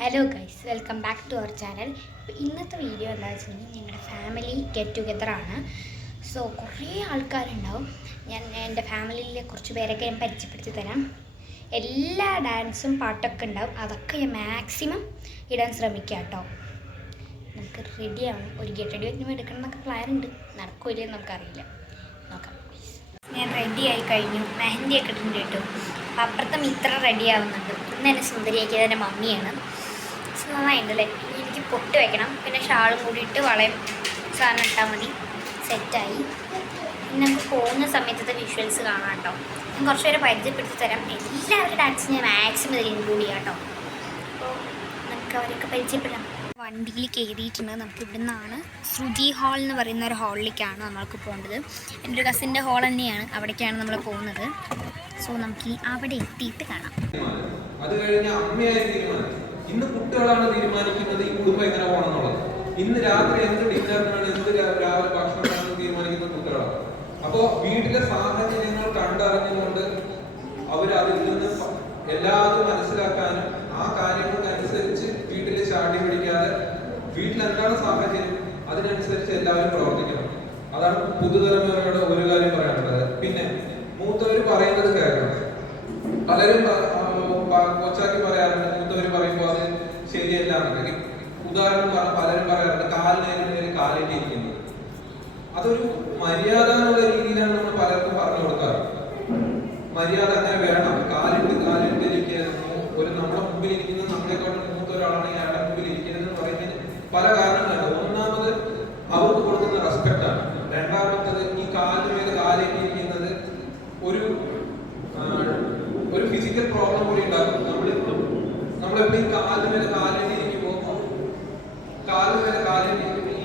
Hello guys, welcome back to our channel. ഇന്നത്തെ video എന്താണെന്ന് വെച്ചിട്ടുണ്ടെങ്കിൽ ഞങ്ങളുടെ ഫാമിലി ഗെറ്റ് ടുഗെദറാണ്. സോ കുറേ ആൾക്കാരുണ്ടാവും. ഞാൻ എൻ്റെ ഫാമിലിയിലെ കുറച്ച് പേരൊക്കെ ഞാൻ പരിചയപ്പെടുത്തി തരാം. എല്ലാ ഡാൻസും പാട്ടൊക്കെ ഉണ്ടാവും. അതൊക്കെ ഞാൻ മാക്സിമം ഇടാൻ ശ്രമിക്കാം കേട്ടോ. നമുക്ക് റെഡിയാവും. ഒരു ഗെറ്റ് റെഡി വെക്കുമ്പോൾ എടുക്കണം എന്നൊക്കെ പ്ലാൻ ഉണ്ട്. നടക്കില്ലെന്ന് നമുക്കറിയില്ല. നോക്കാം. ഞാൻ റെഡി ആയി കഴിഞ്ഞു. മെഹന്തിയൊക്കെ ഇട്ടിട്ടുണ്ട് കേട്ടോ. അപ്പുറത്തെ മിത്ര റെഡി ആവുന്നുണ്ട്. ഇന്ന് എന്നെ സുന്ദരിയാക്കിയത് എൻ്റെ മമ്മിയാണ്. നന്നായിട്ടുണ്ടല്ലേ. എനിക്ക് പൊട്ട് വയ്ക്കണം, പിന്നെ ഷാളും കൂടിയിട്ട് വളയും സാധനം ഇട്ടാൽ മതി. സെറ്റായി. പിന്നെ നമുക്ക് പോകുന്ന സമയത്തത്തെ വിഷ്വൽസ് കാണാം കേട്ടോ. ഞാൻ കുറച്ച് പേരെ പരിചയപ്പെടുത്തി തരാം. എല്ലാവരുടെ ഡാൻസ് ഞാൻ മാക്സിമം ഇതിൽ ഇൻക്ലൂഡ് ചെയ്യാം കേട്ടോ. അപ്പോൾ നമുക്ക് അവരൊക്കെ പരിചയപ്പെടാം. വണ്ടിയിൽ കയറിയിട്ടുണ്ട്. നമുക്ക് ഇവിടെ നിന്നാണ് ശ്രുതി ഹാൾ എന്ന് പറയുന്ന ഒരു ഹാളിലേക്കാണ് നമ്മൾക്ക് പോകേണ്ടത്. എൻ്റെ ഒരു കസിൻ്റെ ഹാൾ തന്നെയാണ്. അവിടേക്കാണ് നമ്മൾ പോകുന്നത്. സോ നമുക്ക് അവിടെ എത്തിയിട്ട് കാണാം. അത് കഴിഞ്ഞ് അമ്മയായി തീരുമാനിച്ചു. ഇന്ന് കുട്ടികളാണ് തീരുമാനിക്കുന്നത് ഈ കുടുംബം എങ്ങനെ പോകണം എന്നുള്ളത്. ഇന്ന് രാത്രി എന്ത് ഡിന്നറിനാണ്, എന്ത് രാവിലെ ഭക്ഷണമാണ് തീരുമാനിക്കുന്നത് കുട്ടികളാണ്. അപ്പോൾ വീട്ടിലെ സാഹചര്യങ്ങൾ കണ്ടറിഞ്ഞുകൊണ്ട് അവർ അതിൽ നിന്ന് എല്ലാവരും മനസ്സിലാക്കാനും ആ കാര്യങ്ങൾക്കനുസരിച്ച് വീട്ടിൽ ചാടി പിടിക്കാതെ വീട്ടിൽ എന്താണ് സാഹചര്യം അതിനനുസരിച്ച് എല്ലാവരും പ്രവർത്തിക്കണം. അതാണ് പുതുതലമുറയുടെ ഒരു കാര്യം പറയാനുള്ളത്. പിന്നെ മൂത്തവർ പറയുന്നത് കേൾക്കണം. പലരും കൊച്ചാക്കി പറയാറുണ്ട്, മൂത്തവർ പറയുമ്പോൾ അത് ശരിയല്ല എന്നൊക്കെ. ഉദാഹരണം പറഞ്ഞാൽ പലരും പറയാറുണ്ട് കാലിനേരം കാലിട്ടിരിക്കുന്നത്. അതൊരു മര്യാദ എന്നുള്ള രീതിയിലാണ് നമ്മൾ പലർക്കും പറഞ്ഞു കൊടുക്കാറ്. മര്യാദ അങ്ങനെ വേണം. കാലിട്ടിരിക്കരുത്. ഒരു നമ്മുടെ മുമ്പിൽ ഇരിക്കുന്ന നമ്മളെക്കാളും മൂത്ത ഒരാളാണെങ്കിൽ അയാളുടെ മുമ്പിൽ ഇരിക്കരുതെന്ന് പറയുന്നതിന് പല കാരണങ്ങളുണ്ട്. ഒന്നാമത് അവർക്ക് കൊടുക്കുന്ന റെസ്പെക്റ്റ് ആണ്. രണ്ടാമത്തത് ഈ കാലിന് മേലെ കാലിട്ടിരിക്കുന്നത് ഒരു ഫിസിക്കൽ പ്രോബ്ലം കൂടി ഉണ്ടാകും. നമ്മളെപ്പോഴും കാലിന് മേലെ കാലിട്ടിരിക്കുമ്പോൾ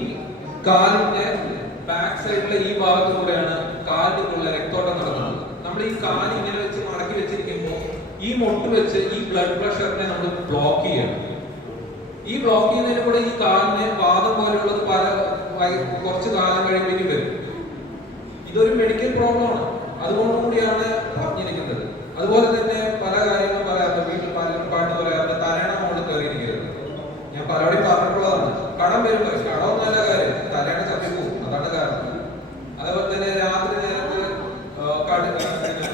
ഈ കാലിന്റെ ബാക്ക് സൈഡിലെ ഈ ഭാഗത്തുകൂടെയാണ് കാലിനുള്ള രക്തോട്ടം നടക്കുന്നത്. നമ്മൾ ഈ കാല് ഇങ്ങനെ വെച്ച് മടക്കി വെച്ചിരിക്കുമ്പോൾ ഈ മുട്ട് വെച്ച് ഈ ബ്ലഡ് പ്രഷറിനെ നമ്മൾ ബ്ലോക്ക് ചെയ്യണം. ഈ ബ്ലോക്ക് ചെയ്യുന്നതിന് കൂടെ ഈ കാലിന് വാദം പോലെയുള്ളത് കുറച്ച് കാലം കഴിയുമ്പോഴേക്കും വരും. ഇതൊരു മെഡിക്കൽ പ്രോബ്ലമാണ്. അതുകൊണ്ടുകൂടിയാണ് പറഞ്ഞിരിക്കുന്നത്. അതുപോലെ തന്നെ പല കാര്യങ്ങളും പറയാറുണ്ട്. വീട്ടിൽ പലരും പാട്ട് പറയാറുണ്ട് തലേണ മോള് കയറിയിരിക്കരുത്. ഞാൻ പലവരും പറഞ്ഞിട്ടുള്ളതാണ്. കടം വരും, പക്ഷെ കടം നല്ല കാര്യം, തലേണ ചത്തിപ്പോവും. അതാണ് കാരണം. അതേപോലെ തന്നെ രാത്രി നേരത്ത്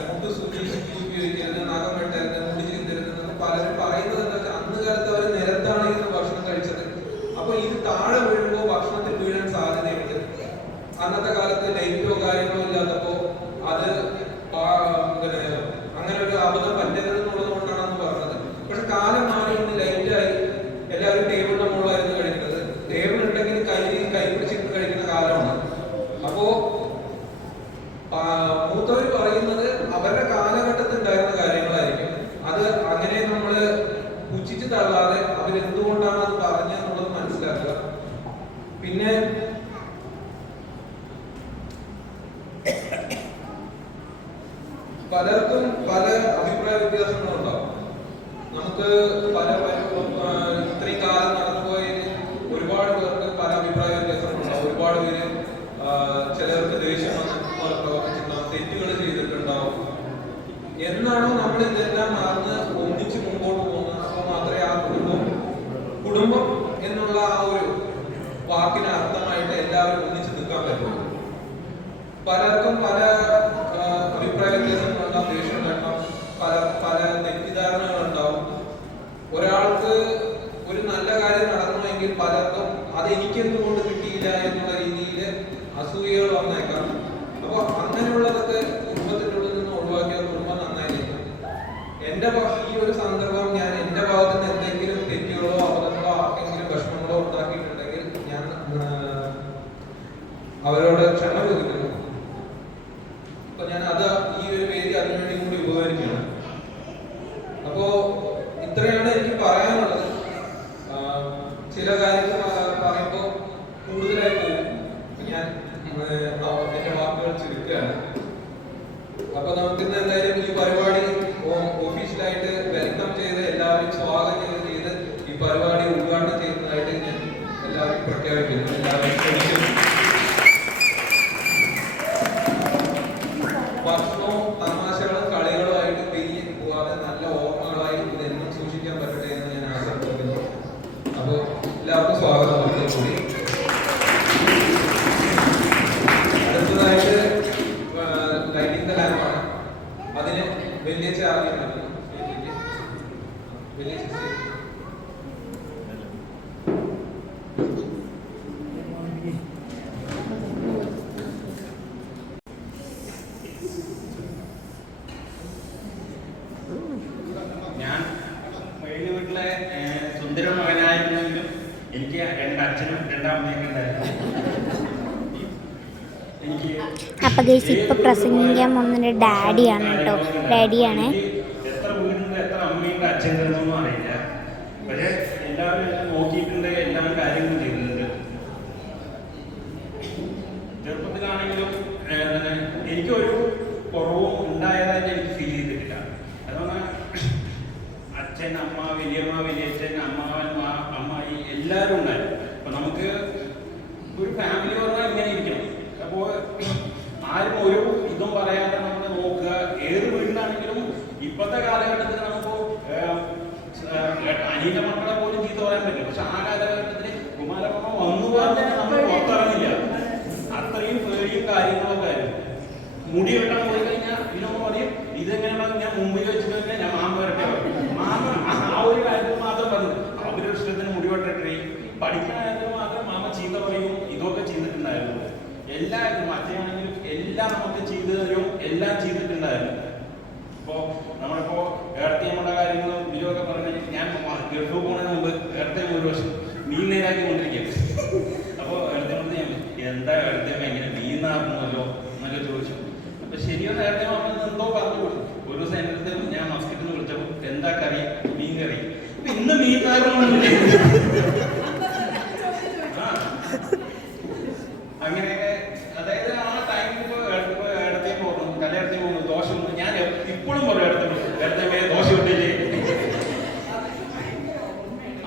മുട്ട് ഉപയോഗിക്കരുത്, നഖം വെട്ടരുത്, മുടി ചിന്തരുത്. പലരും പറയുന്നത് എന്താ വെച്ചാൽ അന്ന് കാലത്ത് അവർ നിലത്താണ് ഇരുന്ന് ഭക്ഷണം കഴിച്ചത്. അപ്പൊ ഇത് താഴെ വീഴുമ്പോൾ ഭക്ഷണത്തിൽ വീഴാൻ സാധ്യതയുണ്ട്. അന്നത്തെ കാലത്ത് ലൈറ്റോ കാര്യങ്ങളോ ഇല്ലാത്തപ്പോ അത് അങ്ങനെ ഒരു അബദ്ധം പറ്റരുത് എന്നുള്ളത് കൊണ്ടാണെന്ന് പറഞ്ഞത്. പക്ഷെ കാലം മാറി ഇന്ന് ലൈറ്റായി എല്ലാവരും ടേബിളിന്റെ മുകളിലായിരുന്നു കഴിക്കുന്നത്. ടേബിൾ ഉണ്ടെങ്കിൽ കൈ പിടിച്ചിട്ട് കഴിക്കുന്ന കാലമാണ്. അപ്പോ മൂത്തവർ പറയുന്നത് അവരുടെ കാലഘട്ടത്തിൽ ഉണ്ടായിരുന്ന കാര്യങ്ങളായിരിക്കും. അത് അങ്ങനെ നമ്മള് പുച്ഛിച്ച് തള്ളാതെ അവരെന്തുകൊണ്ടാണ് അത് പറഞ്ഞെന്നുള്ളത് മനസ്സിലാക്കുക. പിന്നെ പലർക്കും പല അഭിപ്രായ വ്യത്യാസങ്ങളുണ്ടാവും. നമുക്ക് ഇത്രയും കാലം നടന്നുപോയതിൽ ഒരുപാട് പേർക്ക് പല അഭിപ്രായ വ്യത്യാസങ്ങളുണ്ടാവും. ഒരുപാട് പേര് ചിലർക്ക് ദേഷ്യം പ്രവർത്തിച്ചിട്ടുണ്ടാവും, തെറ്റുകൾ ചെയ്തിട്ടുണ്ടാവും. എന്നാണോ നമ്മൾ ഇതെല്ലാം മറന്ന് ഒന്നിച്ച് മുമ്പോട്ട് പോകുന്നത്, അപ്പോൾ മാത്രമേ ആ കുടുംബം എന്നുള്ള ആ ഒരു വാക്കിന് അർത്ഥമായിട്ട് എല്ലാവരും ഒന്നിച്ച് നിൽക്കാൻ പറ്റുള്ളൂ. പലർക്കും പല അഭിപ്രായ വ്യത്യാസങ്ങളുണ്ടാവും, ദേഷ്യം ഉണ്ടാവും, പല തെറ്റിദ്ധാരണകളുണ്ടാവും. ഒരാൾക്ക് ഒരു നല്ല കാര്യം നടക്കണമെങ്കിൽ പലർക്കും അത് എനിക്കെന്തുകൊണ്ട് കിട്ടിയില്ല എന്നുള്ള രീതിയിൽ അസൂയകൾ വന്നേക്കാം. അപ്പൊ അങ്ങനെയുള്ളതൊക്കെ കുടുംബത്തിനുള്ളിൽ നിന്ന് ഒഴിവാക്കിയ കുടുംബം നന്നായിരിക്കും. ഈ ഒരു സന്ദർഭം ഞാൻ എന്റെ ഭാഗത്ത് നിന്ന് എന്തെങ്കിലും തെറ്റുകളോ അബദ്ധങ്ങളോ ആർക്കെങ്കിലും വിഷമങ്ങളോ ഉണ്ടാക്കിയിട്ടുണ്ടെങ്കിൽ ഞാൻ അവരോട് ക്ഷമ ചോദിക്കുന്നു. അപ്പൊ ഞാൻ ഈ ഒരു വേദി അതിനുവേണ്ടി കൂടി ഉപകരിക്കുകയാണ്. അപ്പോ ഇത്രയാണ് എനിക്ക് പറയാനുള്ളത്. ചില കാര്യങ്ങൾ പറയുമ്പോൾ കൂടുതലായി പോകും. ഞാൻ എന്റെ വാക്കുകൾ ചുരുക്കുകയാണ്. അപ്പൊ നമുക്കിന്ന് എന്തായാലും ഈ പരിപാടി ഒഫീഷ്യലായിട്ട് വെൽക്കം ചെയ്ത് എല്ലാവരും സ്വാഗതം ചെയ്ത് ഈ പരിപാടി ഉദ്ഘാടനം ചെയ്യുന്നതായിട്ട് ഞാൻ എല്ലാവരും പ്രഖ്യാപിക്കുന്നു. എല്ലാവരും എന്തൊരു മകനായിരുന്നെങ്കിലും എനിക്ക് 2 അച്ഛനും 2 അമ്മയൊക്കെ ഉണ്ടായിരുന്നു. എനിക്ക് അപ്പൊ ഗൈസ് ഇപ്പൊ പ്രസംഗിക്കാൻ പോകുന്നത് ഡാഡിയാണ് കേട്ടോ. ഡാഡിയാണ്. എത്ര വീടുണ്ട്, എത്ര അമ്മയുണ്ട്, അച്ഛനുണ്ടെന്നൊന്നും അറിയില്ല. പക്ഷെ എല്ലാവരും എന്നെ നോക്കിയിട്ടുണ്ട്, എല്ലാ കാര്യങ്ങളും ചെയ്തിട്ടുണ്ട്. ചെറുപ്പത്തിലാണെങ്കിലും എനിക്കൊരു കുറവും ഉണ്ടായതായിട്ട് എനിക്ക് ഫീൽ ചെയ്തിട്ടില്ല. അതുകൊണ്ട് അച്ഛൻ, അമ്മ, വലിയമ്മ, വലിയച്ഛൻ, അമ്മാവൻ, അമ്മായി എല്ലാവരും ഉണ്ടായിരുന്നു. അപ്പൊ നമുക്ക് ഒരു ഫാമിലി പറഞ്ഞാൽ ഇങ്ങനെ ഇരിക്കണം. അപ്പോൾ ആരും ഒരു ഇതും പറയാതെ നമ്മൾ നോക്കുക. ഏത് വീട്ടിലാണെങ്കിലും ഇപ്പോഴത്തെ കാലഘട്ടത്തിൽ നമുക്ക് അനിയന്റെ മക്കളെ പോലും ചീത്ത പറയാൻ പറ്റില്ല. പക്ഷെ ആ കാലഘട്ടത്തിൽ കുമാരമ്മ വന്നു പറഞ്ഞാൽ നമ്മൾ പുറത്തിറങ്ങില്ല. അത്രയും പേടിയും കാര്യങ്ങളൊക്കെ ആയിരുന്നു. മുടി വെട്ടാൻ പോയി കഴിഞ്ഞാൽ ഇതിനൊക്കെ പറയും ഇതെങ്ങനെയാണ് ഞാൻ മുമ്പിൽ വെച്ചിട്ട് തന്നെ ഞാൻ മാമ വരട്ടെ മാമ ആ ഒരു കാര്യത്തിൽ മാത്രം പറഞ്ഞു. അവരുടെ ഇഷ്ടത്തിന് മുടി വെട്ടട്ടെ. പഠിക്കുന്ന കാര്യത്തിൽ മാത്രം മാമ ചീത്ത പറയും. ഇതൊക്കെ ചെയ്തിട്ടുണ്ടായിരുന്നു. എല്ലാവരും അച്ഛനാണെങ്കിലും എല്ലാം നമുക്ക് ചെയ്തു തരും, എല്ലാം ചെയ്തിട്ടുണ്ടായിരുന്നു. ഇപ്പോൾ നമ്മളിപ്പോൾ ഏടത്തിയമ്മയുടെ കാര്യങ്ങളും ഇതിലൊക്കെ പറഞ്ഞാൽ ഞാൻ ഗൾഫ് പോകുന്നതിന് മുമ്പ് ഏടത്തേം ഒരു വർഷം മീൻ നേരാക്കി കൊണ്ടിരിക്കുകയാണ്. അപ്പോൾ ഏടത്തേമോട് ഞാൻ എന്താ ഏടത്തേമ ഇങ്ങനെ മീൻ നാറുന്നല്ലോ എന്നൊക്കെ ചോദിച്ചു. അപ്പൊ ശരിയോ നേരത്തെ എന്തോ പറഞ്ഞു കൊടുത്തു. ഒരു ദിവസം എൻ്റെ അടുത്ത് ഞാൻ മസ്കറ്റിൽ നിന്ന് വിളിച്ചപ്പോൾ എന്താ കറി? മീൻ കറി. അപ്പൊ ഇന്ന് മീൻ നാറുന്നില്ലേ? അങ്ങനെയൊക്കെ അതായത് ആ ടൈമിൽ ഇടത്തേക്ക് പോകുന്നു, കല്യാണത്തേക്ക് പോകുന്നു, ദോശ ഒന്നും ഞാൻ ഇപ്പോഴും പറയും ഇടത്തേക്ക് ദോശ ഇട്ടില്ലേ.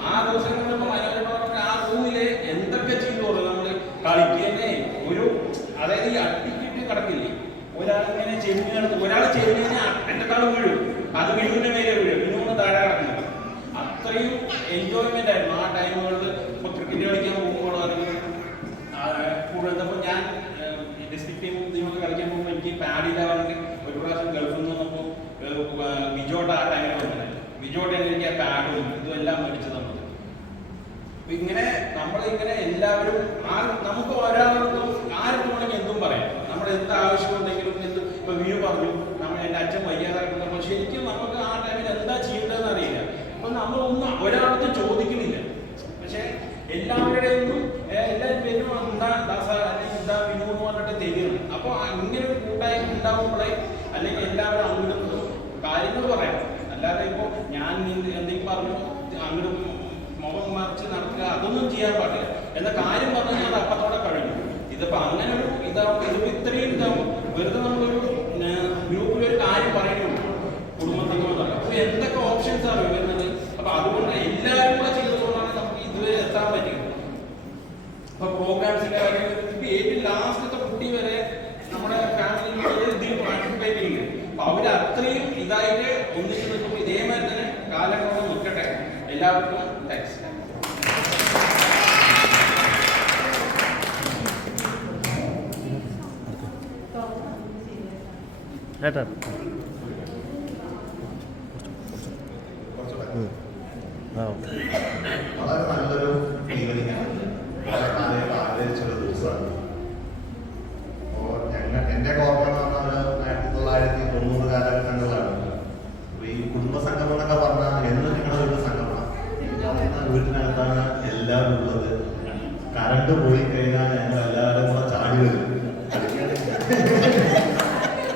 ആ ദിവസങ്ങളിൽ ആ റൂമില് എന്തൊക്കെ ചെയ്തു പോകുന്നു. നമ്മള് കളിക്കുന്നേ ഒരു അതായത് ഈ അട്ടിക്കിട്ട് കിടക്കില്ലേ, ഒരാളിങ്ങനെ ചെരുവിന് കിടക്കും, ഒരാൾ ചെരുവിന് എന്നെക്കാളും വീഴും, അത് വിനുവിന്റെ മേലെ വീഴും, വിനുവിന് താഴെ കിടക്കുന്നത്. അത്രയും എൻജോയ്മെന്റ് ആയിരുന്നു ആ ടൈമുകളിൽ. ഇപ്പൊ ക്രിക്കറ്റ് കളിക്കാൻ പോകുമ്പോൾ അല്ലെങ്കിൽ കൂടുതൽ ഞാൻ ഡിസ്ട്രിക്ട് ടീമൊക്കെ കളിക്കാൻ പോകുമ്പോൾ എനിക്ക് പാഡിലാണെങ്കിൽ ഒരു പ്രാവശ്യം ഗൾഫിൽ നിന്ന് വന്നപ്പോൾ വിജോട്ട് ആ ടൈമിൽ വന്നില്ല. വിജോട്ട് എനിക്ക് ആ പാഡും ഇതും എല്ലാം മേടിച്ചു തന്നത്. അപ്പൊ ഇങ്ങനെ നമ്മളിങ്ങനെ എല്ലാവരും നമുക്ക് ഒരാൾക്കും ആർക്കും വേണമെങ്കിൽ എന്തും പറയാം. നമ്മൾ എന്ത് ആവശ്യമുണ്ടെങ്കിലും എന്ത് ഇപ്പൊ വീട് പറഞ്ഞു നമ്മൾ എൻ്റെ അച്ഛൻ വയ്യാതായിട്ടുള്ള ശരിക്കും നമുക്ക് ആ ടൈമിൽ എന്താ ചെയ്യേണ്ടതെന്ന് അറിയില്ല. അപ്പൊ നമ്മളൊന്നും ഒരാൾക്ക് ചോദിക്കുന്നില്ല. പക്ഷെ എല്ലാവരുടെയും എല്ലാവരും പേരും എന്താ ദാസ അല്ലെങ്കിൽ എന്താ വിനോദം പറഞ്ഞിട്ട് തരികയാണ്. അപ്പോൾ ഇങ്ങനെ ഒരു കൂട്ടായ്മ ഉണ്ടാവുമ്പോഴേ അല്ലെങ്കിൽ എല്ലാവരും അങ്ങോട്ടും കാര്യങ്ങൾ പറയാം. അല്ലാതെ ഇപ്പോൾ ഞാൻ എന്തെങ്കിലും പറഞ്ഞു അങ്ങോട്ടും മുഖം മറിച്ച് നടക്കുക അതൊന്നും ചെയ്യാൻ പാടില്ല. എന്ന കാര്യം പറഞ്ഞു ഞാൻ അപ്പത്തോടെ കഴിഞ്ഞു. ഇതിപ്പോ അങ്ങനെ ഒരു ഇതാവും. ഇതിപ്പോ ഇത്രയും ഇതാവും. വെറുതെ നമ്മളൊരു ഗ്രൂപ്പിലൊരു കാര്യം പറയുന്നുള്ളൂ കുടുംബത്തിൽ വന്നാൽ. അപ്പൊ എന്തൊക്കെ ഓപ്ഷൻസ് ആണ് വരുന്നത്. അപ്പൊ അതുകൊണ്ട് എല്ലാവരും കൂടെ ചെയ്തതുകൊണ്ടാണ് നമുക്ക് ഇതുവരെ എത്താൻ പറ്റിയത്. അപ്പൊ പ്രോഗ്രാംസിന്റെ കാര്യം ഇപ്പൊ ഏറ്റവും ലാസ്റ്റത്തെ കുട്ടി വരെ നമ്മുടെ ഫാമിലിയിൽ ഇതിൽ പാർട്ടിസിപ്പേറ്റ് ചെയ്യുന്നുണ്ട്. അപ്പൊ അവര് അത്രയും ഇതായിട്ട് ഒന്നിച്ച് നിൽക്കുമ്പോൾ ഇതേമാതിരി തന്നെ കാലങ്ങളോടെ നിൽക്കട്ടെ. എല്ലാവർക്കും താങ്ക്സ്. വളരെ നല്ലൊരു ഈവനിങ്ങാണ്. വളരെ ആഗ്രഹിച്ചൊരു ദിവസമാണ്. അപ്പോൾ എൻ്റെ ഓർമ്മ എന്ന് പറഞ്ഞാൽ 1990 കാലഘട്ടങ്ങളിലാണ്. ഈ കുടുംബസംഗമം എന്നൊക്കെ പറഞ്ഞാൽ എന്ന് നിങ്ങളുടെ ഒരു സംഗമം വീട്ടിനകത്താണ് എല്ലാവരും ഉള്ളത്. കറണ്ട് പോയി കഴിഞ്ഞാൽ ഞങ്ങൾ എല്ലാവരും കൂടെ ചാടി വരും.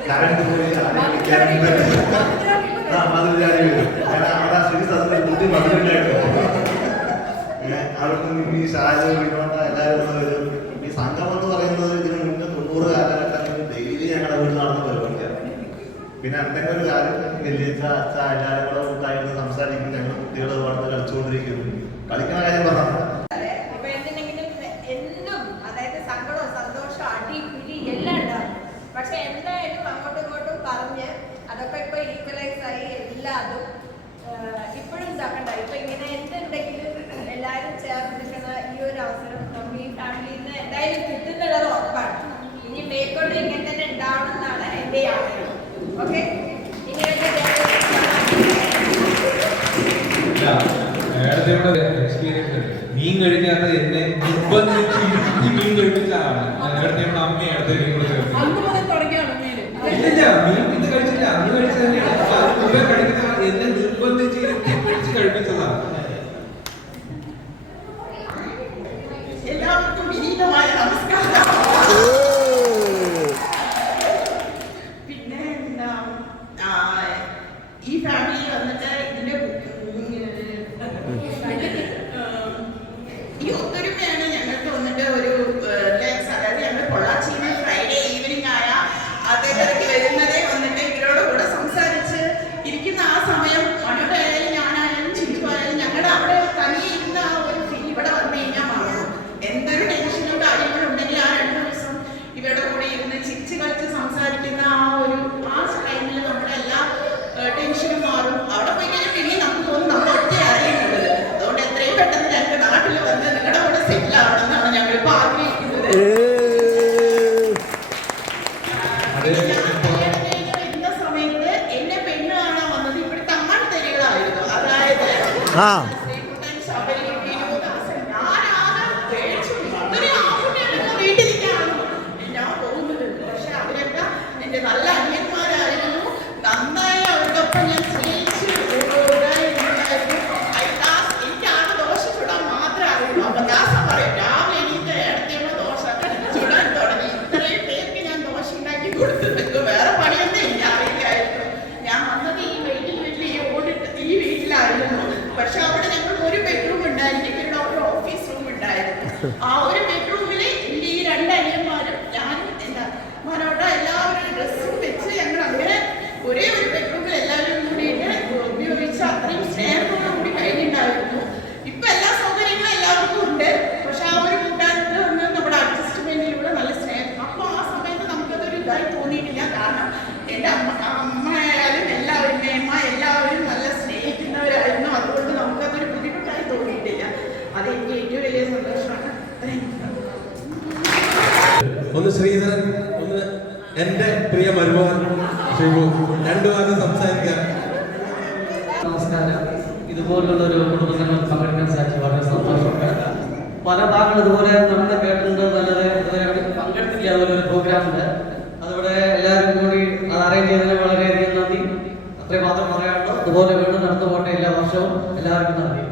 കറണ്ട് പോയി മധുര ചാടി വരും. അവിടെ ശരി സത്യം കുട്ടി മധുരണ്ടായിരുന്നു. അവിടെ നിന്ന് ഈ ഷാജ വിനോദ എല്ലാവരും വരും. ഈ സംഘം എന്ന് പറയുന്നത് ഇതിന് മുന്നേ 90 കാലഘട്ടങ്ങളിൽ ഡെയിലി ഞങ്ങളുടെ വീട്ടിൽ നടന്ന പരിപാടിയാണ്. പിന്നെ എന്തെങ്കിലും ഒരു കാര്യം വലിയച്ഛ അച്ഛ എല്ലാവരും കൂടെ കൂട്ടായിട്ട് സംസാരിക്കും. ഞങ്ങൾ കുട്ടികൾ വളർന്ന് കളിച്ചുകൊണ്ടിരിക്കുന്നു. കളിക്കുന്ന കാര്യം പറഞ്ഞു പക്ഷെ എന്തായാലും അങ്ങോട്ടും ഇങ്ങോട്ടും പറഞ്ഞ് അതൊക്കെ ഇപ്പൊ ഈക്വലൈസ് ആയി എല്ലാതും ഇപ്പോഴും ഇതാക്കണ്ട. ഇപ്പൊ ഇങ്ങനെ എന്തുണ്ടെങ്കിലും എല്ലാവരും ചേർന്നിരിക്കുന്ന ഈ ഒരു അവസരം നമുക്ക് ഈ ഫാമിലിയിൽ നിന്ന് എന്തായാലും കിട്ടുന്നുള്ളത് ഉറപ്പാണ്. ഇനി മേൽക്കൊണ്ട് ഇങ്ങനെ തന്നെ ഉണ്ടാവണമെന്നാണ് എന്റെ ആഗ്രഹം. ഓക്കെ, ഇങ്ങനെയൊക്കെ എക്സ്പീരിയൻസ് മീൻ കഴിക്കാത്ത എന്നെ നിർബന്ധിച്ച് മീൻ കഴിപ്പിച്ചാണ് അമ്മയെ അടുത്തേക്ക് ഇല്ല മീൻ ഇത് കഴിച്ചില്ല. അന്ന് കഴിച്ചത് തന്നെയാണ്. എന്നെ നിർബന്ധിച്ച് കഴിപ്പിച്ചതാണ്. ഈ ഒത്തൊരുമയാണ് ഞങ്ങൾക്ക് വന്നിട്ട് ഒരു റിലാക്സ്. അതായത് ഞങ്ങൾ പൊള്ളാച്ചിയിൽ നിന്ന് ഫ്രൈഡേ ഈവനിങ് ആയ അദ്ദേഹത്തിലേക്ക് വരുന്നതേ വന്നിട്ട് ഇവരോട് കൂടെ സംസാരിച്ച് ഇരിക്കുന്ന ആ സമയം മനുവായാലും ഞാനായാലും ചിന്തുവായാലും ഞങ്ങളുടെ അവിടെ തനിയിരുന്ന ആ ഒരു ഫീൽ ഇവിടെ വന്നു കഴിഞ്ഞാൽ മാറും. എന്തൊരു ടെൻഷനും കാര്യങ്ങളും ഉണ്ടെങ്കിൽ ആ 2 ദിവസം ഇവരുടെ കൂടെ ഇരുന്ന് ചിരിച്ച് കളിച്ച് സംസാരിക്കുന്ന ആ ടൈമിൽ നമ്മുടെ എല്ലാ ടെൻഷനും മാറും. അവിടെ പോയി കഴിഞ്ഞാൽ പിന്നെ നമുക്ക് തോന്നും നമ്മൾ ഒറ്റയായിരുന്നുള്ളത്. അതുകൊണ്ട് എത്രയും പെട്ടെന്ന് ഞങ്ങൾക്ക് നാട്ടിൽ വന്ന് നിങ്ങളുടെ കൂടെ സെറ്റിൽ ആവണമെന്നാണ് ഞങ്ങൾ ഇപ്പോൾ ആഗ്രഹിക്കുന്നത്. വരുന്ന സമയത്ത് എന്നെ പെണ്ണ് കാണാൻ വന്നത് ഇവിടുത്തെ അമ്മത്തരികളായിരുന്നു. അതായത് ശ്രീകുട്ടൻ, ശബരി, വിനോദാസൻ. ഞാനാകെ പേടിച്ചു. ഇതൊരു ആൺകുട്ടിയാണ് വീട്ടിലേക്കാണ് ഞാൻ പോകുന്നത്. പക്ഷെ അവരൊക്കെ എന്റെ നല്ല അന്യന്മാരായിരുന്നു. നന്നായി അവരോടൊപ്പം ഞാൻ സ്നേഹിച്ചു. എനിക്കാണ് ദോശ ചുടാൻ മാത്രമേ അറിയുള്ളൂ. അപ്പൊ ദാസ പറയും രാവിലെ എനിക്ക് ഇടത്തേമ്മ ദോശ ചുടാൻ തുടങ്ങി. ഇത്രയും പേർക്ക് ഞാൻ ദോശ ഉണ്ടാക്കി കൊടുത്തിട്ട് വേറെ പണിയൊന്നും എനിക്ക് അറിയില്ലായിരുന്നു. ഞാൻ വന്നത് ഈ വീട്ടിൽ ഈ വീട്ടിലായിരുന്നു. പക്ഷെ അവിടെ ഞങ്ങൾക്ക് ഒരു ബെഡ്റൂം ഉണ്ടായിരുന്നു. പിന്നെ ഒരു ഓഫീസ് റൂം ഉണ്ടായിരുന്നു. ആ ഒരു ബെഡ്റൂമില് എന്റെ ഈ 2 അനിയന്മാരും ഞാനും എന്താ മനോട്ട എല്ലാവരും ഡ്രസ്സും വെച്ച് ഞങ്ങൾ അങ്ങനെ ഒരേ ഒരു ബെഡ്റൂമിൽ എല്ലാവരും കൂടിയിട്ട് ഉപയോഗിച്ച് അത്രയും സ്നേഹത്തോടു കൂടി കഴിഞ്ഞിട്ടുണ്ടായിരുന്നു. ഇപ്പൊ എല്ലാ സൗകര്യങ്ങളും എല്ലാവർക്കും ഉണ്ട്. പക്ഷെ ആ ഒരു കൂട്ടായ്മ വന്ന് നമ്മുടെ അഡ്ജസ്റ്റ്മെന്റിലൂടെ നല്ല സ്നേഹം. അപ്പൊ ആ സമയത്ത് നമുക്കതൊരു ഇതായി തോന്നിയിട്ടില്ല. കാരണം എന്റെ അമ്മയായാലും എല്ലാവരും അമ്മ എല്ലാവരും നല്ല സ്നേഹിക്കുന്നവരായിരുന്നു. അതുകൊണ്ട് നമുക്കതൊരു ബുദ്ധിമുട്ടായി തോന്നിയിട്ടില്ല. അത് എനിക്ക് ഏറ്റവും വലിയ സന്തോഷമാണ്. ഒന്ന് ശ്രീധരൻ, ഒന്ന് എന്റെ പ്രിയ മരുമകൻ ശിവു, 2 വാക്ക് സംസാരിക്കാം. നമസ്കാരം. ഇതുപോലുള്ളൊരു കുടുംബത്തിൽ പങ്കെടുക്കാൻ സാധിച്ചു വളരെ സന്തോഷമുണ്ട്. പല ഭാഗങ്ങൾ ഇതുപോലെ നമ്മൾ കേട്ടിട്ടുണ്ട്. നല്ലത് ഇതുവരെ പങ്കെടുത്തില്ല. അതുപോലെ ഒരു പ്രോഗ്രാമുണ്ട്. അതിവിടെ എല്ലാവരും കൂടി അറേഞ്ച് ചെയ്തതിന് വളരെയധികം നന്ദി. അത്രയും മാത്രം പറയാനുള്ളൂ. അതുപോലെ വീണ്ടും നടന്നു പോട്ടെ എല്ലാ വർഷവും. എല്ലാവർക്കും നന്ദി.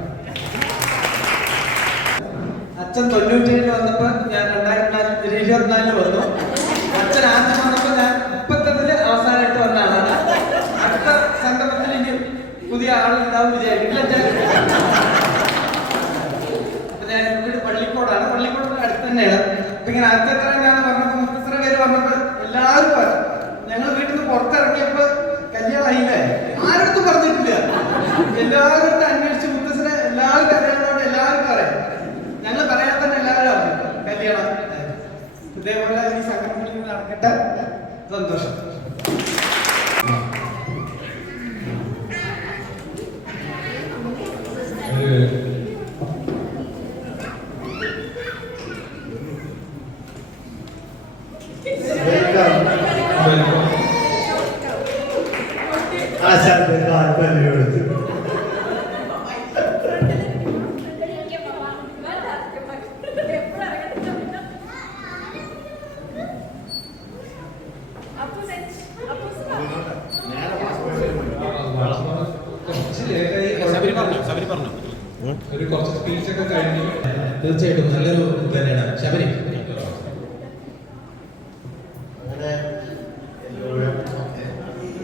അച്ഛൻ 97 വന്നപ്പോൾ ഞാൻ 2024 വന്നു. അച്ഛൻ ആദ്യം വന്നപ്പോൾ ഞാൻ 37 അവസാനമായിട്ട് വന്ന ആളാണ്. അടുത്ത സംഗമത്തിൽ ഇനി പുതിയ ആളുണ്ടാവും വിചാരിക്കില്ല. അപ്പൊ ഞാൻ വീട് പള്ളിക്കോടാണ്. പള്ളിക്കോടിന്റെ അടുത്ത് തന്നെയാണ്. അപ്പൊ ഇങ്ങനെ ആദ്യത്തെ തന്നെയാണ് പറഞ്ഞപ്പോൾ 30 പേര് പറഞ്ഞപ്പോൾ എല്ലാവരും പറഞ്ഞു. ഞങ്ങൾ വീട്ടിൽ നിന്ന് പുറത്തിറങ്ങിയപ്പോ കല്യാണമായില്ലേ ആരടുത്തും പറഞ്ഞിട്ടില്ല. എല്ലാവരും അന്വേഷിച്ച് മുത്തശ്ശനെ എല്ലാവരും കല്യാണത്തോടെ എല്ലാവർക്കും അറിയാം. ഞങ്ങൾ പറയാൻ തന്നെ എല്ലാവരും അറിഞ്ഞു കല്യാണം. ഇതേപോലെ ഈ സംഘടനയിൽ നടക്കട്ടെ. സന്തോഷം. ഒരു കുറച്ച് സ്പീച്ചൊക്കെ കഴിഞ്ഞു. തീർച്ചയായിട്ടും നല്ലൊരു തന്നെയാണ് ശബരി.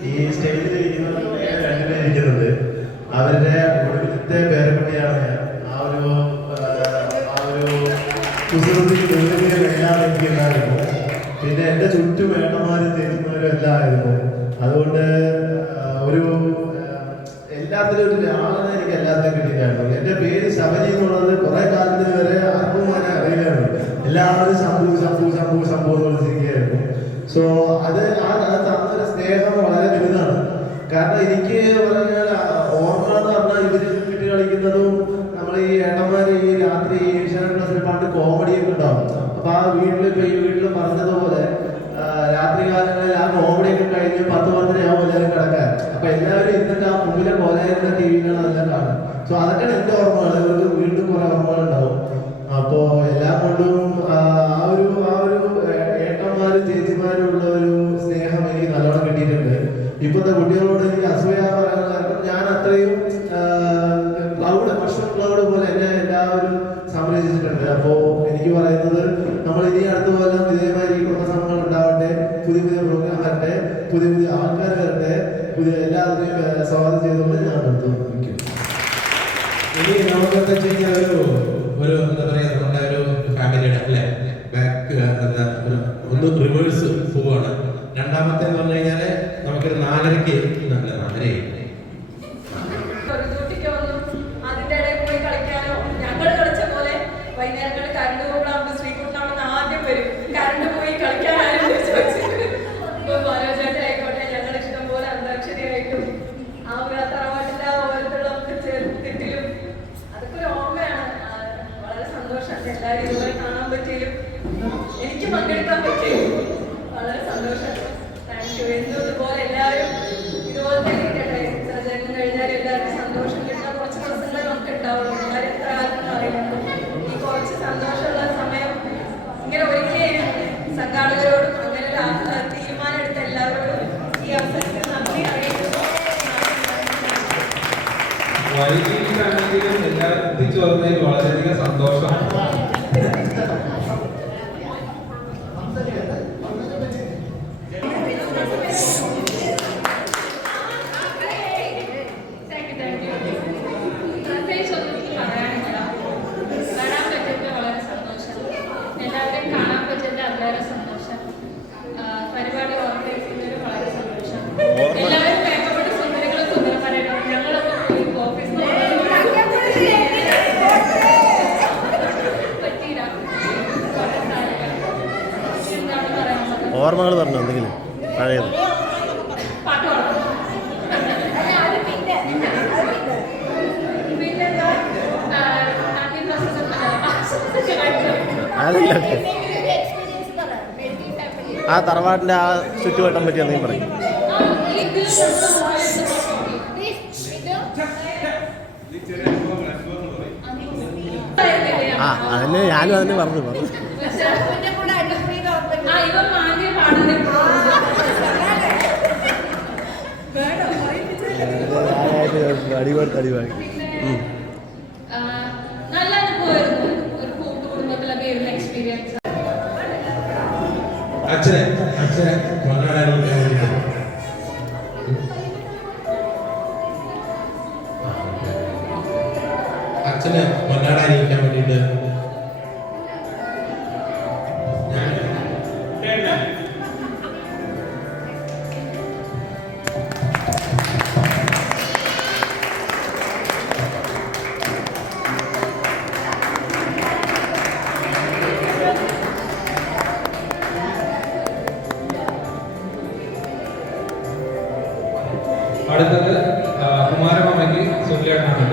ഈ സ്റ്റേജിലിരിക്കുന്നത് 2 പേരിരിക്കുന്നത് അവരുടെ ഒടുവിലത്തെ പേരക്കുട്ടിയാണ് ഞാൻ. ആ ഒരു കുസൃതിക്ക് എല്ലാം എനിക്കുണ്ടായിരുന്നു. പിന്നെ എൻ്റെ ചുറ്റും ഏട്ടന്മാരും ചേച്ചിമാരും എല്ലാം ആയിരുന്നു. അതുകൊണ്ട് ഒരു എല്ലാത്തിലും ഒരു രാവണ എനിക്ക് എല്ലാത്തിനും കിട്ടിയിട്ടായിരുന്നു. എൻ്റെ പേര് ശബരി എന്നുള്ളത് കുറെ കാലത്തിന് വരെ ആർക്കും തന്നെ അറിയില്ലായിരുന്നു. എല്ലാവരും ശംഭു ശംഭു ശംഭു ശംഭു എന്ന് വിളിച്ചിരിക്കുകയായിരുന്നു. സോ അത് തന്നൊരു സ്നേഹം വളരെ വലുതാണ്. കാരണം എനിക്ക് പറഞ്ഞാൽ ഓർമ്മ എന്ന് പറഞ്ഞാൽ ഇവര് വീട്ടിൽ കളിക്കുന്നതും നമ്മൾ ഈ ഏട്ടന്മാർ ഈ രാത്രി ഏഷ്യാനെറ്റ് പ്ലസിൽ പാട്ട് കോമഡിയൊക്കെ ഉണ്ടാവും. അപ്പൊ ആ വീട്ടിൽ പറഞ്ഞതുപോലെ രാത്രി കാലങ്ങളിൽ ആ കോമഡിയൊക്കെ കഴിഞ്ഞ് 10-12 ആവും എല്ലാവരും കിടക്കാൻ. അപ്പൊ എല്ലാവരും എന്നിട്ട് ആ മുമ്പിലെ കോലായിരുന്ന ടിവിയിലാണ് അതെല്ലാം കാണുന്നത്. സോ അതൊക്കെയാണ് എൻ്റെ ഓർമ്മകൾ. ഇവർക്ക് വീണ്ടും കുറെ ഓർമ്മകൾ ഉണ്ടാവും. അപ്പോ എല്ലാം കൊണ്ടും ആ ഒരു ഏട്ടന്മാരും ചേച്ചിമാരും ഉള്ള ഒരു സ്നേഹം എനിക്ക് നല്ലോണം കിട്ടിയിട്ടുണ്ട്. ഇപ്പോഴത്തെ കുട്ടികളോട് എനിക്ക് അസൂയ പറയാൻ കാരണം ഞാൻ അത്രയും മഷ്റൂം ക്ലൗഡ് പോലെ എന്നെ എല്ലാവരും സംരക്ഷിച്ചിട്ടുണ്ട്. അപ്പോ എനിക്ക് പറയുന്നത് നമ്മൾ ഇനി അടുത്ത പോലെ ഇതേമാതിരി കുടുംബസംഘങ്ങൾ ഉണ്ടാവട്ടെ, പുതിയ പ്രോഗ്രാം വരട്ടെ, പുതിയ ആൾക്കാർ വരട്ടെ, എല്ലാവരെയും സ്വാഗതം ചെയ്തുകൊണ്ട് ഞാൻ നിർത്തുന്നു. ഇനി നമുക്കെന്താ വെച്ച് കഴിഞ്ഞാൽ ഒരു എന്താ പറയാ ഒന്ന് റിവേഴ്സ് പോവാണ്. രണ്ടാമത്തെ എന്ന് പറഞ്ഞു കഴിഞ്ഞാല് നമുക്കൊരു 4:30 നല്ല 4:30 അതിന്റെ ഇടയിൽ പോയി കളിക്കാനോ ഞങ്ങൾ കളിച്ച പോലെ വൈകുന്നേരങ്ങളിൽ കറണ്ട് പോകുമ്പോൾ ശ്രീകുട്ടനാണെന്ന് ആദ്യം വരും. കറണ്ട് പോയി കളിക്കാനായിരുന്നു മനോജേട്ട ആയിക്കോട്ടെ, ഞങ്ങൾ ഇഷ്ടം പോലെ അന്താക്ഷരിയായിട്ടും ആ ഒരു തറവാട്ടിന്റെ ആ ഓരത്തുള്ള തെറ്റിലും അതൊക്കെ ഒരു ഓർമ്മയാണ്. വളരെ സന്തോഷമാണ് എല്ലാവരും ഇതുപോലെ കാണാൻ പറ്റിയാലും എനിക്ക് പങ്കെടുക്കാൻ പറ്റിയും വളരെ സന്തോഷമാണ്. Thank you. എന്നും ഇതുപോലെ എല്ലാവരും ഇതുപോലെ തന്നെ ഇരിക്കട്ടെ. ജന്മം കഴിഞ്ഞാൽ എല്ലാവർക്കും സന്തോഷം കിട്ടുന്ന കുറച്ച് ദിവസങ്ങൾ നമുക്ക് ഉണ്ടാവുള്ളൂ. എല്ലാവരും എത്ര കാലം അറിയുന്നു. ഈ കുറച്ച് സന്തോഷമുള്ള സമയം ഇങ്ങനെ ഒരിക്കലും സംഘാടകരോടും അങ്ങനെ ഒരു തീരുമാനം എടുത്ത എല്ലാവരോടും ഈ അവസരത്തിൽ നന്ദി അറിയിക്കുന്നു. വൈകിട്ടാണെങ്കിലും എല്ലാവരും എത്തിച്ചേർന്നതിൽ വളരെയധികം സന്തോഷമാണ്. ഓർമ്മകൾ പറഞ്ഞു എന്തെങ്കിലും പഴയത്. അതല്ല, ആ തറവാട്ടിന്റെ ആ ചുറ്റുവട്ടം പറ്റി എന്തെങ്കിലും പറയും. ആ അതിന് ഞാനും അതിന് പറഞ്ഞു അടിപാട് അടിപാടി. നല്ല അനുഭവമായിരുന്നു. ഒരു കൂട്ടുകുടുംബത്തിലൊക്കെ ഇരുന്ന എക്സ്പീരിയൻസ്. അച്ഛനെ പൊന്നാടാനിരിക്കാൻ വേണ്ടിയിട്ട് അടുത്തത് കുമാരമാമയ്ക്ക് സുല്യാട്ടാണ്.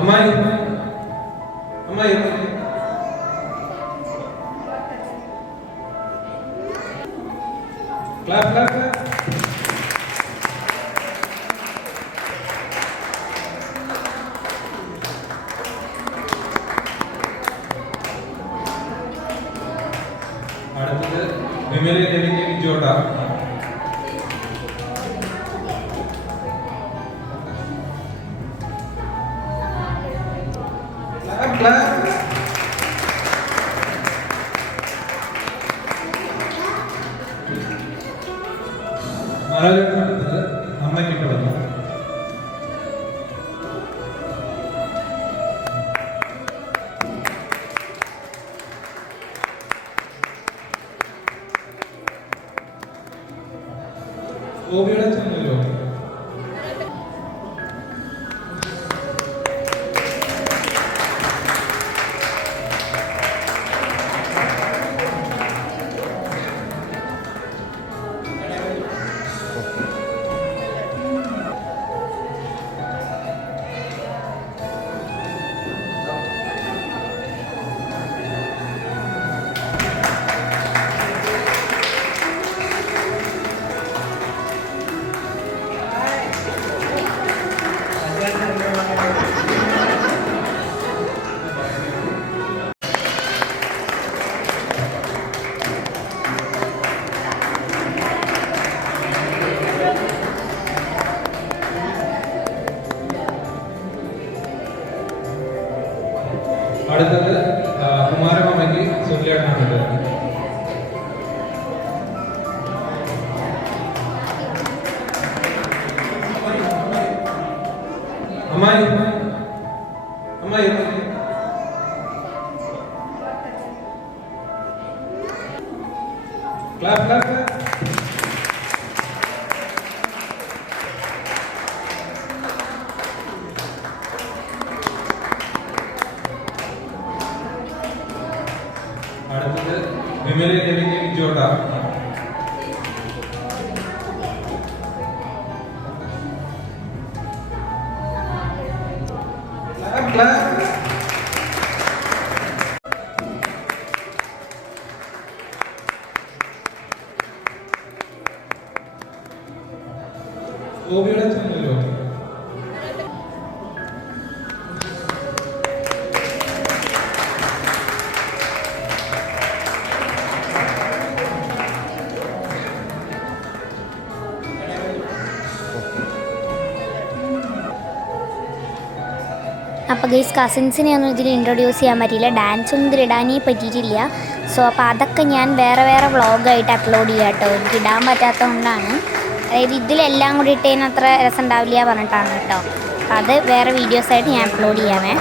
അമ്മായി അമ്മായി ക്ലാപ്പ് ക്ലാപ്പ് ക്ലാപ്പ്. അടുത്തത് വിമലിന്റെ വിജോട്ട. അടുത്തത് അമ്മയ്ക്ക് കിടന്നു. ഗോപിയുടെ ചെന്നല്ലോ. അമ്മായി അമ്മായി ക്ലാപ്പ് ക്ലാപ്പ് ക്ലാപ്പ്. അടുത്തത് വിമല രവിക്ക് വിജോട്ട. ഗോപിയുടെ ചാനലോ അപ്പോൾ ഗൈസ് കസിൻസിനെ ഒന്നും ഇതിൽ ഇൻട്രൊഡ്യൂസ് ചെയ്യാൻ പറ്റിയില്ല, ഡാൻസൊന്നും ഇതിൽ ഇടാനേ പറ്റിയിട്ടില്ല. സോ അപ്പോൾ അതൊക്കെ ഞാൻ വേറെ വ്ളോഗായിട്ട് അപ്ലോഡ് ചെയ്യാം കേട്ടോ. എനിക്ക് ഇടാൻ പറ്റാത്തതുകൊണ്ടാണ്, അതായത് ഇതിലെല്ലാം കൂടി ഇട്ടതിന് അത്ര രസം ഉണ്ടാവില്ല പറഞ്ഞിട്ടാണ് കേട്ടോ. അപ്പോൾ അത് വേറെ വീഡിയോസായിട്ട് ഞാൻ അപ്ലോഡ് ചെയ്യാമേ.